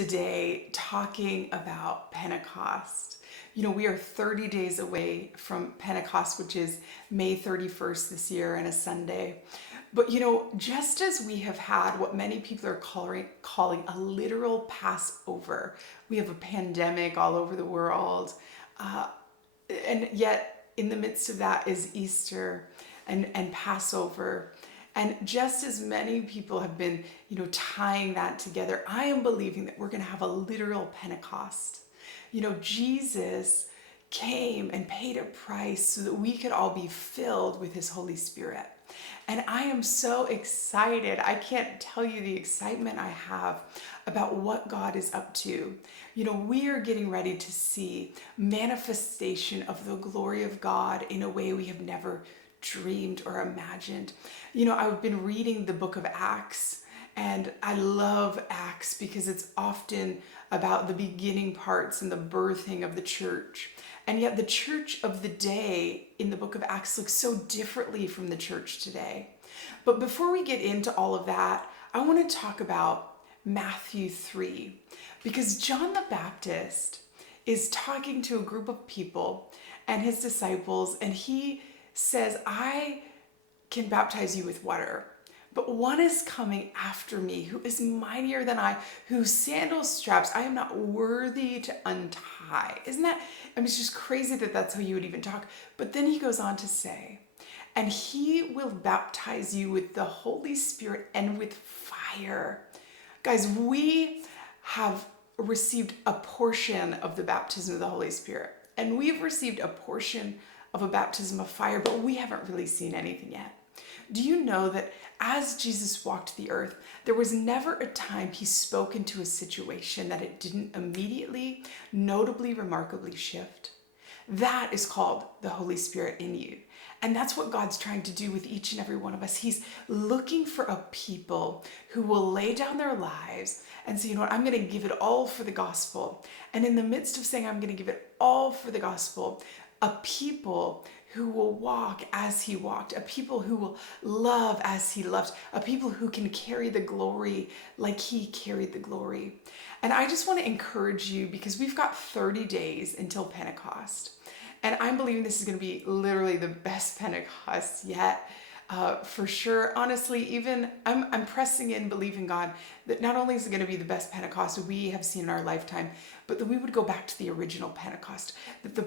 today talking about Pentecost. You know, we are 30 days away from Pentecost, which is May 31st this year and a Sunday. But you know, just as we have had what many people are calling a literal Passover, we have a pandemic all over the world, and yet in the midst of that is Easter and Passover. And just as many people have been, tying that together, I am believing that we're going to have a literal Pentecost. You know, Jesus came and paid a price so that we could all be filled with his Holy Spirit. And I am so excited. I can't tell you the excitement I have about what God is up to. You know, we are getting ready to see manifestation of the glory of God in a way we have never dreamed or imagined. You know, I've been reading the book of Acts, and I love Acts because it's often about the beginning parts and the birthing of the church. And yet the church of the day in the book of Acts looks so differently from the church today. But before we get into all of that, I want to talk about Matthew 3, because John the Baptist is talking to a group of people and his disciples, and he says, I can baptize you with water, but one is coming after me who is mightier than I, whose sandal straps I am not worthy to untie. Isn't that, it's just crazy that that's how you would even talk. But then he goes on to say, and he will baptize you with the Holy Spirit and with fire. Guys, we have received a portion of the baptism of the Holy Spirit, and we've received a portion of a baptism of fire, but we haven't really seen anything yet. Do you know that as Jesus walked the earth, there was never a time he spoke into a situation that it didn't immediately, notably, remarkably shift? That is called the Holy Spirit in you. And that's what God's trying to do with each and every one of us. He's looking for a people who will lay down their lives and say, you know what, I'm going to give it all for the gospel. And in the midst of saying, I'm going to give it all for the gospel, a people who will walk as he walked, a people who will love as he loved, a people who can carry the glory like he carried the glory. And I just want to encourage you, because we've got 30 days until Pentecost. And I'm believing this is going to be literally the best Pentecost yet. For sure. Honestly, even I'm pressing in, believing God that not only is it going to be the best Pentecost we have seen in our lifetime, but that we would go back to the original Pentecost, that the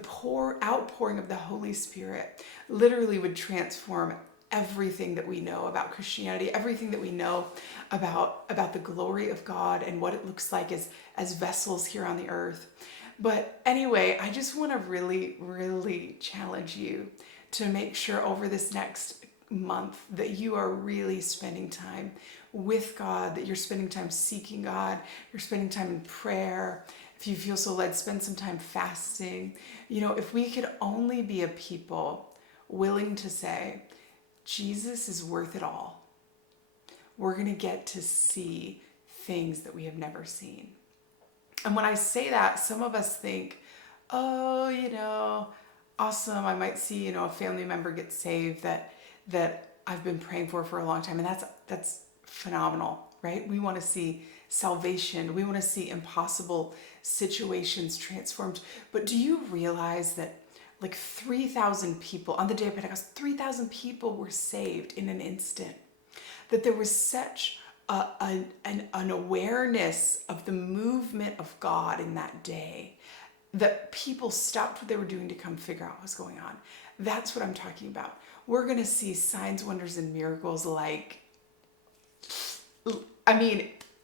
outpouring of the Holy Spirit literally would transform everything that we know about Christianity, everything that we know about the glory of God and what it looks like as vessels here on the earth. But anyway, I just want to really, really challenge you to make sure over this next month that you are really spending time with God, that you're spending time seeking God, you're spending time in prayer. If you feel so led, spend some time fasting. You know, if we could only be a people willing to say, Jesus is worth it all, we're going to get to see things that we have never seen. And when I say that, some of us think, oh, awesome, I might see, a family member get saved that I've been praying for a long time. And that's phenomenal, right? We want to see salvation. We want to see impossible situations transformed. But do you realize that like 3,000 people on the day of Pentecost, 3,000 people were saved in an instant? That there was such an awareness of the movement of God in that day that people stopped what they were doing to come figure out what was going on. That's what I'm talking about. We're going to see signs, wonders, and miracles like,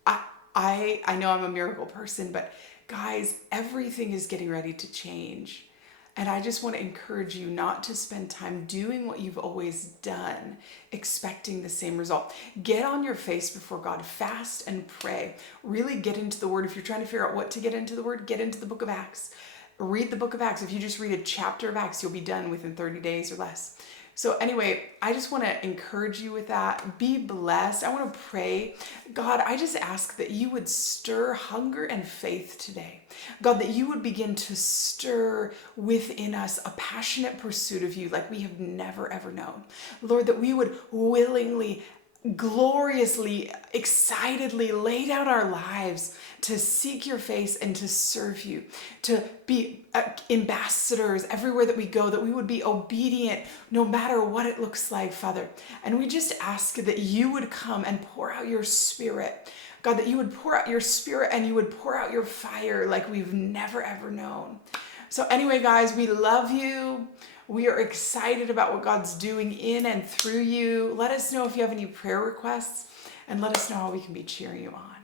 I know I'm a miracle person, but guys, everything is getting ready to change. And I just want to encourage you not to spend time doing what you've always done, expecting the same result. Get on your face before God, fast and pray. Really get into the Word. If you're trying to figure out what to get into the Word, get into the book of Acts. Read the book of Acts. If you just read a chapter of Acts, you'll be done within 30 days or less. So anyway, I just want to encourage you with that. Be blessed. I want to pray. God, I just ask that you would stir hunger and faith today. God, that you would begin to stir within us a passionate pursuit of you like we have never, ever known. Lord, that we would willingly, gloriously, excitedly lay down our lives, to seek your face and to serve you, to be ambassadors everywhere that we go, that we would be obedient no matter what it looks like, Father. And we just ask that you would come and pour out your Spirit. God, that you would pour out your Spirit and you would pour out your fire like we've never, ever known. So anyway, guys, we love you. We are excited about what God's doing in and through you. Let us know if you have any prayer requests, and let us know how we can be cheering you on.